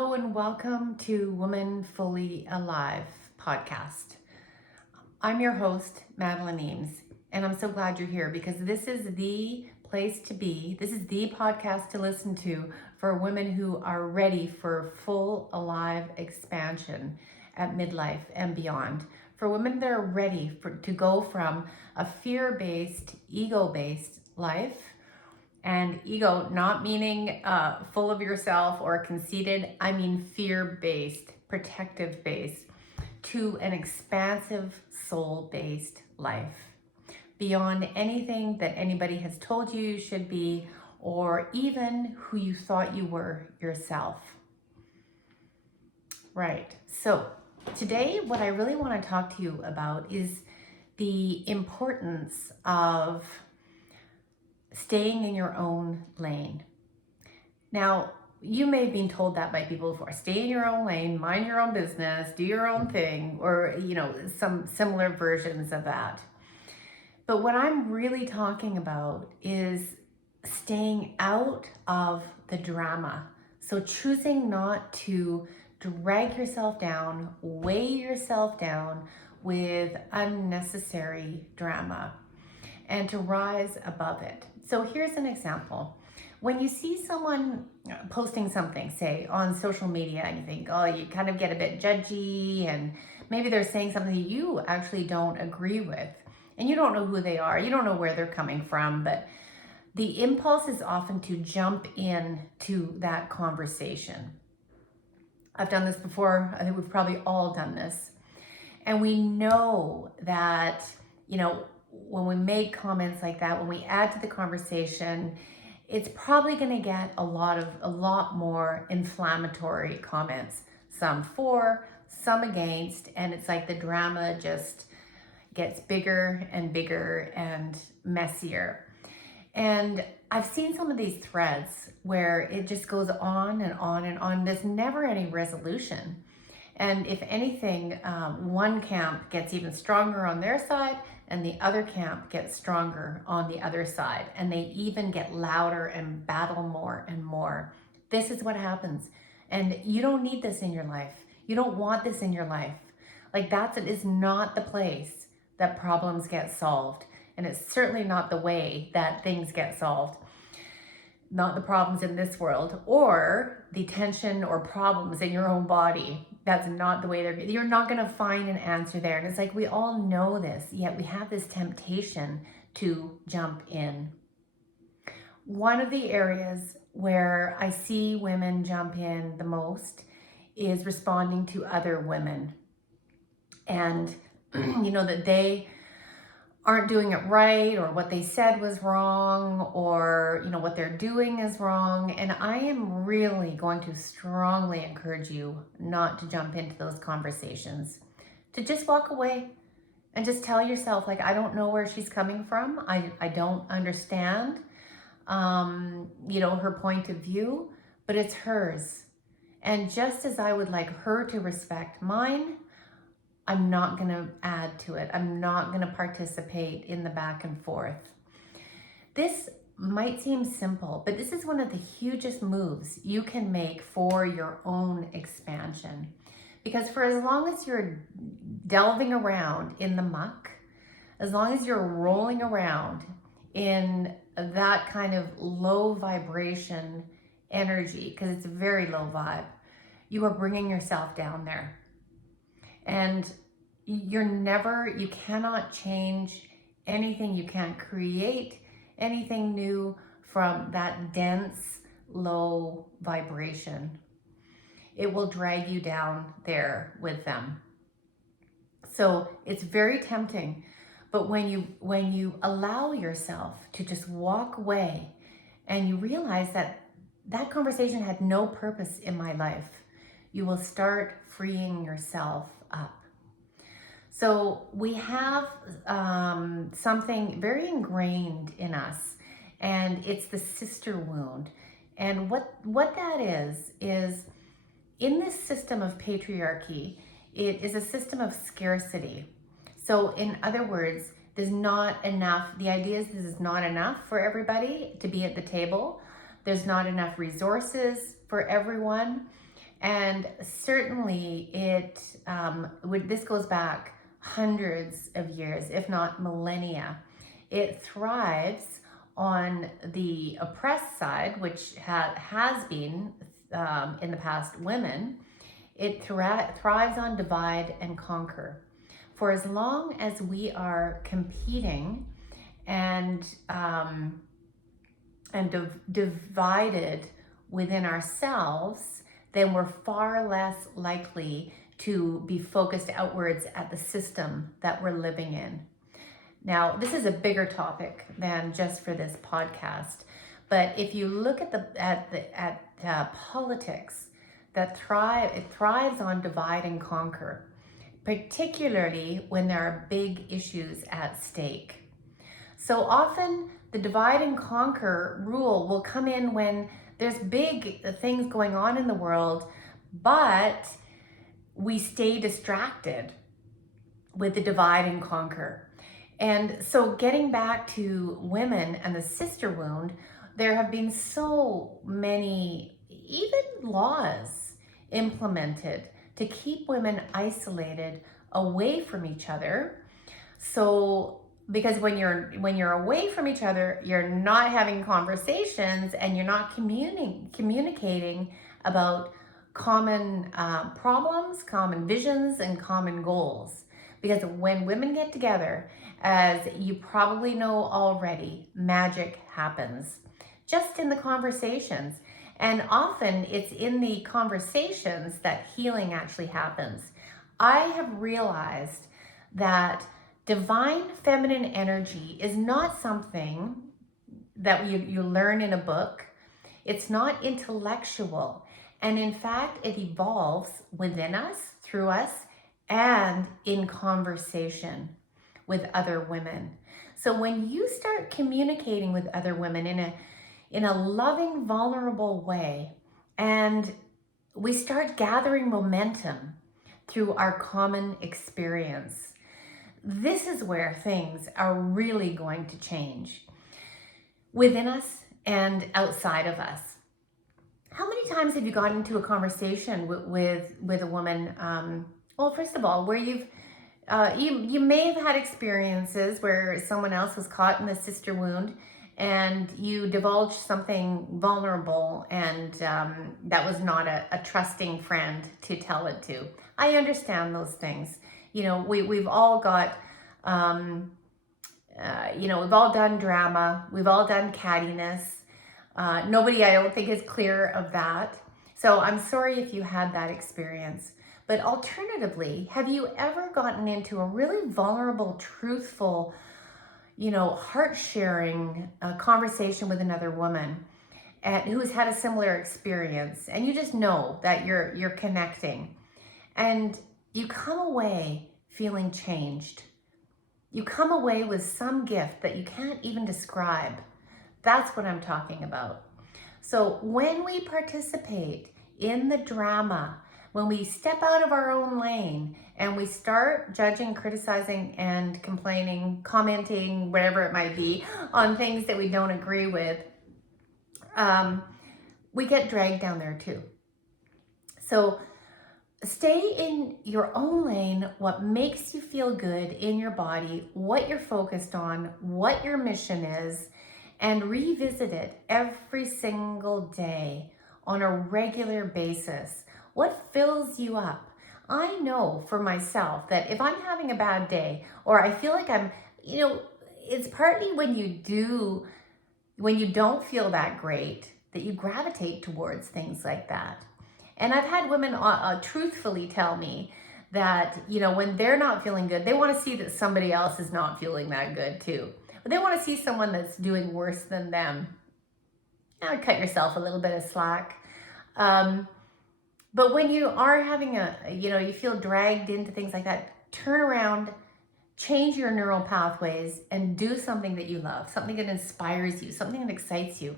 Hello and welcome to Woman Fully Alive podcast. I'm your host, Madeline Eames, and I'm so glad you're here because this is the place to be. This is the podcast to listen to for women who are ready for full alive expansion at midlife and beyond. For women that are ready to go from a fear-based, ego-based life. And ego, not meaning full of yourself or conceited, I mean fear-based, protective-based, to an expansive, soul-based life. Beyond anything that anybody has told you should be, or even who you thought you were yourself. Right, so today what I really want to talk to you about is the importance of staying in your own lane. Now, you may have been told that by people before. Stay in your own lane, mind your own business, do your own thing, or, some similar versions of that. But what I'm really talking about is staying out of the drama. So choosing not to drag yourself down, weigh yourself down with unnecessary drama, and to rise above it. So here's an example. When you see someone posting something, say on social media, and you think, oh, you kind of get a bit judgy, and maybe they're saying something that you actually don't agree with, and you don't know who they are, you don't know where they're coming from, but the impulse is often to jump in to that conversation. I've done this before. I think we've probably all done this. And we know that, when we make comments like that, when we add to the conversation, it's probably going to get a lot more inflammatory comments, some for, some against, and it's like the drama just gets bigger and bigger and messier. And I've seen some of these threads where it just goes on and on and on. There's never any resolution. And if anything, one camp gets even stronger on their side and the other camp gets stronger on the other side. And they even get louder and battle more and more. This is what happens. And you don't need this in your life. You don't want this in your life. Like it is not the place that problems get solved. And it's certainly not the way that things get solved. Not the problems in this world or the tension or problems in your own body. That's not the way you're not going to find an answer there. And it's like, we all know this, yet we have this temptation to jump in. One of the areas where I see women jump in the most is responding to other women. And, that they aren't doing it right, or what they said was wrong, or what they're doing is wrong. And I am really going to strongly encourage you not to jump into those conversations, to just walk away and just tell yourself, I don't know where she's coming from. I don't understand her point of view, but it's hers. And just as I would like her to respect mine, I'm not going to add to it. I'm not going to participate in the back and forth. This might seem simple, but this is one of the hugest moves you can make for your own expansion. Because for as long as you're delving around in the muck, as long as you're rolling around in that kind of low vibration energy, because it's a very low vibe, you are bringing yourself down there. And you cannot change anything. You can't create anything new from that dense, low vibration. It will drag you down there with them. So it's very tempting. But when you allow yourself to just walk away and you realize that conversation had no purpose in my life, you will start freeing yourself up. So we have something very ingrained in us, and it's the sister wound. And what that is in this system of patriarchy, it is a system of scarcity. So in other words, there's not enough. The idea is this is not enough for everybody to be at the table. There's not enough resources for everyone. And certainly this goes back hundreds of years, if not millennia. It thrives on the oppressed side, which has been in the past women. It thrives on divide and conquer. For as long as we are competing and divided within ourselves, then we're far less likely to be focused outwards at the system that we're living in. Now, this is a bigger topic than just for this podcast, but if you look at politics, it thrives on divide and conquer, particularly when there are big issues at stake. So often the divide and conquer rule will come in when there's big things going on in the world, but we stay distracted with the divide and conquer. And so getting back to women and the sister wound, there have been so many, even laws implemented to keep women isolated away from each other. So because when you're away from each other, you're not having conversations and you're not communicating about common problems, common visions, and common goals. Because when women get together, as you probably know already, magic happens just in the conversations. And often it's in the conversations that healing actually happens. I have realized that divine feminine energy is not something that you learn in a book. It's not intellectual. And in fact, it evolves within us, through us, and in conversation with other women. So when you start communicating with other women in a loving, vulnerable way, and we start gathering momentum through our common experience, this is where things are really going to change within us and outside of us. How many times have you gotten into a conversation with a woman? Well, first of all, where you may have had experiences where someone else was caught in the sister wound and you divulged something vulnerable, and that was not a trusting friend to tell it to. I understand those things. You know, we've all got, we've all done drama. We've all done cattiness. Nobody, I don't think, is clear of that. So I'm sorry if you had that experience. But alternatively, have you ever gotten into a really vulnerable, truthful, heart-sharing conversation with another woman who's had a similar experience, and you just know that you're connecting, and you come away feeling changed. You come away with some gift that you can't even describe. That's what I'm talking about. So when we participate in the drama, when we step out of our own lane and we start judging, criticizing, and complaining, commenting, whatever it might be, on things that we don't agree with, we get dragged down there too. So stay in your own lane, what makes you feel good in your body, what you're focused on, what your mission is, and revisit it every single day on a regular basis. What fills you up? I know for myself that if I'm having a bad day, or I feel like I'm, it's partly when you don't feel that great, that you gravitate towards things like that. And I've had women truthfully tell me that, when they're not feeling good, they want to see that somebody else is not feeling that good too. But they want to see someone that's doing worse than them. Now, cut yourself a little bit of slack. But when you are having you feel dragged into things like that, turn around, change your neural pathways, and do something that you love, something that inspires you, something that excites you.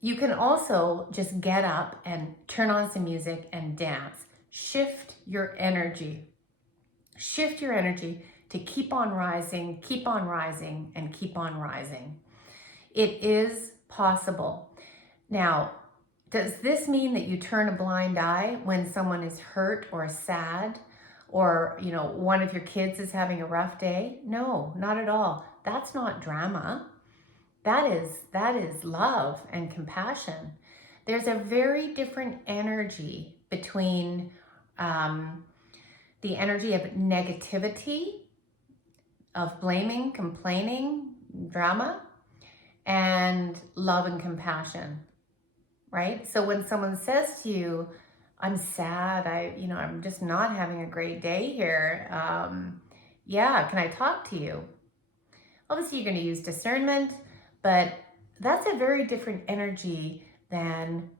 You can also just get up and turn on some music and dance. Shift your energy. Shift your energy to keep on rising, and keep on rising. It is possible. Now, Does this mean that you turn a blind eye when someone is hurt or sad, or, one of your kids is having a rough day? No, not at all. That's not drama. That is love and compassion. There's a very different energy between the energy of negativity, of blaming, complaining, drama, and love and compassion, right? So when someone says to you, I'm sad, I'm just not having a great day here. Yeah, can I talk to you? Obviously, you're going to use discernment, but that's a very different energy than,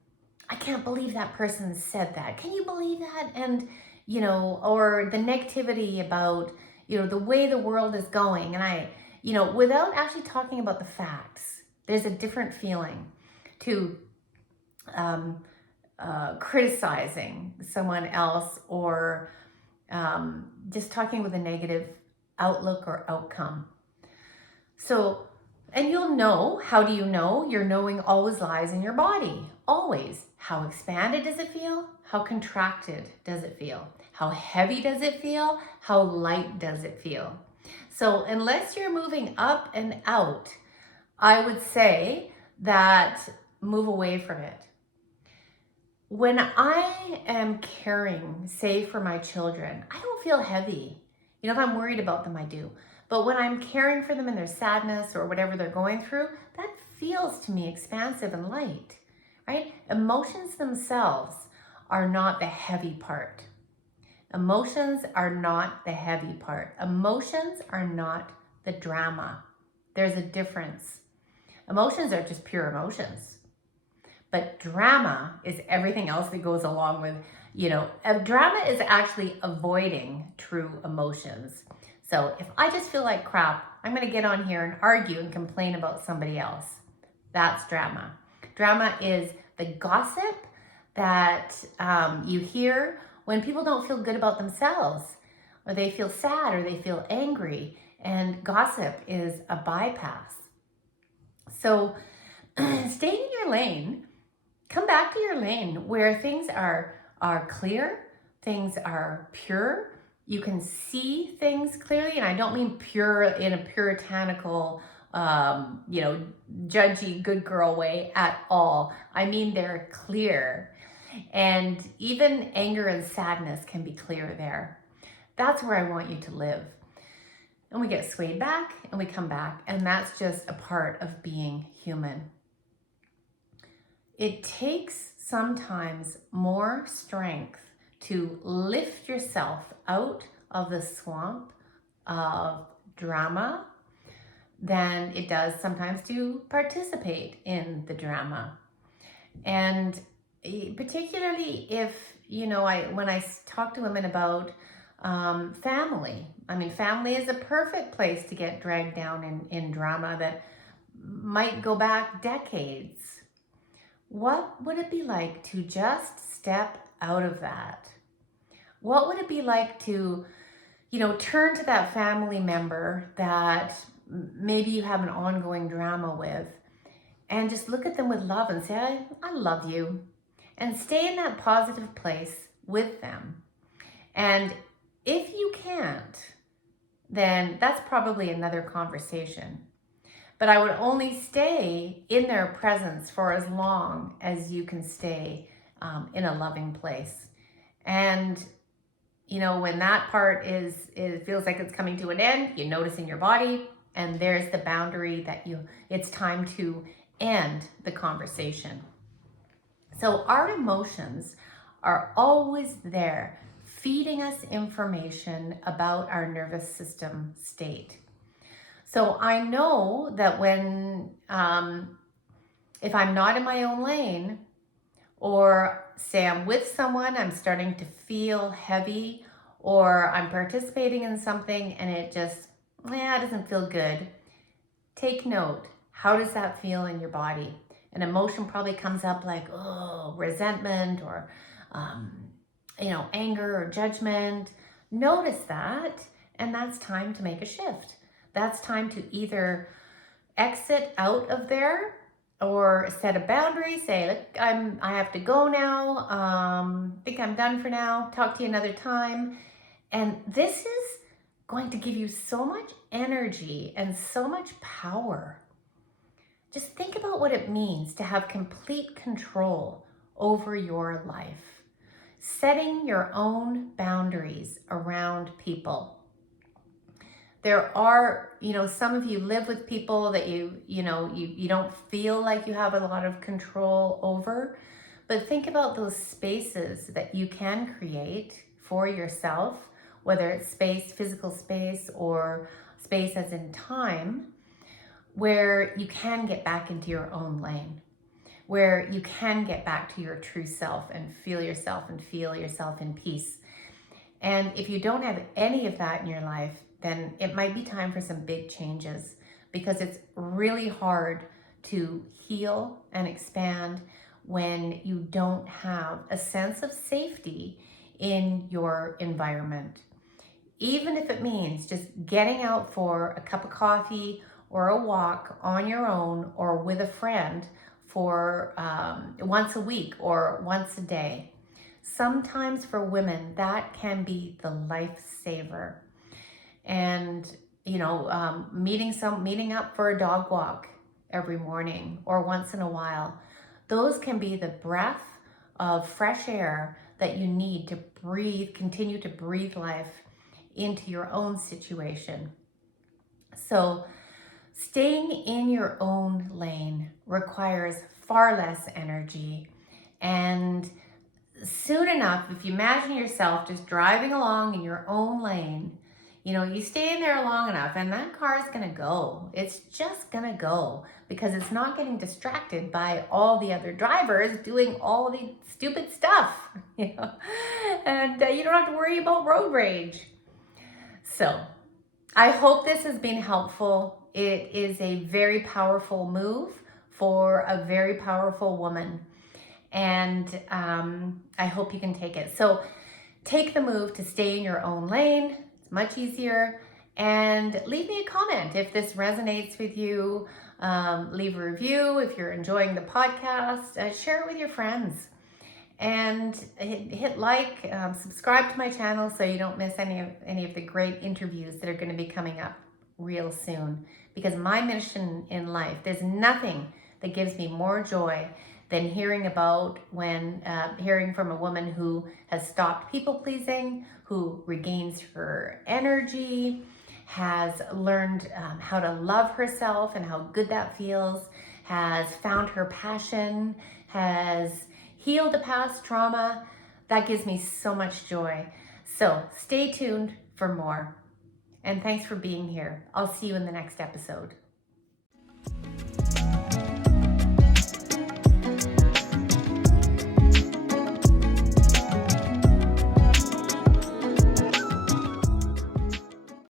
I can't believe that person said that. Can you believe that? And, or the negativity about, the way the world is going. And without actually talking about the facts, there's a different feeling to criticizing someone else, or just talking with a negative outlook or outcome. So, and you'll know, how do you know? Your knowing always lies in your body, always. How expanded does it feel? How contracted does it feel? How heavy does it feel? How light does it feel? So unless you're moving up and out, I would say that move away from it. When I am caring, say for my children, I don't feel heavy. If I'm worried about them, I do. But when I'm caring for them in their sadness or whatever they're going through, that feels to me expansive and light, right? Emotions themselves are not the heavy part. Emotions are not the heavy part. Emotions are not the drama. There's a difference. Emotions are just pure emotions. But drama is everything else that goes along with, drama is actually avoiding true emotions. So if I just feel like crap, I'm going to get on here and argue and complain about somebody else. That's drama. Drama is the gossip that you hear when people don't feel good about themselves, or they feel sad, or they feel angry. And gossip is a bypass. So stay in your lane. Come back to your lane where things are clear, things are pure. You can see things clearly, and I don't mean pure in a puritanical, judgy, good girl way at all. I mean they're clear. And even anger and sadness can be clear there. That's where I want you to live. And we get swayed back and we come back, and that's just a part of being human. It takes sometimes more strength to lift yourself out of the swamp of drama than it does sometimes to participate in the drama. And particularly if, when I talk to women about family, family is a perfect place to get dragged down in drama that might go back decades. What would it be like to just step out of that? What would it be like to, turn to that family member that maybe you have an ongoing drama with, and just look at them with love and say, I love you, and stay in that positive place with them. And if you can't, then that's probably another conversation. But I would only stay in their presence for as long as you can stay in a loving place. And, when that part it feels like it's coming to an end, you notice in your body, and there's the boundary that it's time to end the conversation. So our emotions are always there, feeding us information about our nervous system state. So I know that when, if I'm not in my own lane, or say I'm with someone, I'm starting to feel heavy, or I'm participating in something and it just, it doesn't feel good. Take note. How does that feel in your body? An emotion probably comes up like, resentment, or, anger or judgment. Notice that, and that's time to make a shift. That's time to either exit out of there, or set a boundary. Say, look, I have to go now. Think I'm done for now. Talk to you another time. And this is going to give you so much energy and so much power. Just think about what it means to have complete control over your life. Setting your own boundaries around people. There are, some of you live with people that you don't feel like you have a lot of control over, but think about those spaces that you can create for yourself, whether it's space, physical space, or space as in time, where you can get back into your own lane, where you can get back to your true self and feel yourself in peace. And if you don't have any of that in your life, then it might be time for some big changes, because it's really hard to heal and expand when you don't have a sense of safety in your environment. Even if it means just getting out for a cup of coffee or a walk on your own or with a friend for once a week or once a day. Sometimes for women, that can be the lifesaver. And, meeting up for a dog walk every morning or once in a while, those can be the breath of fresh air that you need to continue to breathe life into your own situation. So staying in your own lane requires far less energy. And soon enough, if you imagine yourself just driving along in your own lane, you stay in there long enough and that car is going to go. It's just going to go because it's not getting distracted by all the other drivers doing all the stupid stuff, and you don't have to worry about road rage. So I hope this has been helpful. It is a very powerful move for a very powerful woman. And I hope you can take it. So take the move to stay in your own lane. It's much easier. And leave me a comment if this resonates with you. Leave a review if you're enjoying the podcast. Share it with your friends. And hit like, subscribe to my channel so you don't miss any of the great interviews that are going to be coming up real soon. Because my mission in life, there's nothing that gives me more joy than hearing from a woman who has stopped people pleasing, who regains her energy, has learned how to love herself and how good that feels, has found her passion, has healed a past trauma. That gives me so much joy. So stay tuned for more. And thanks for being here. I'll see you in the next episode.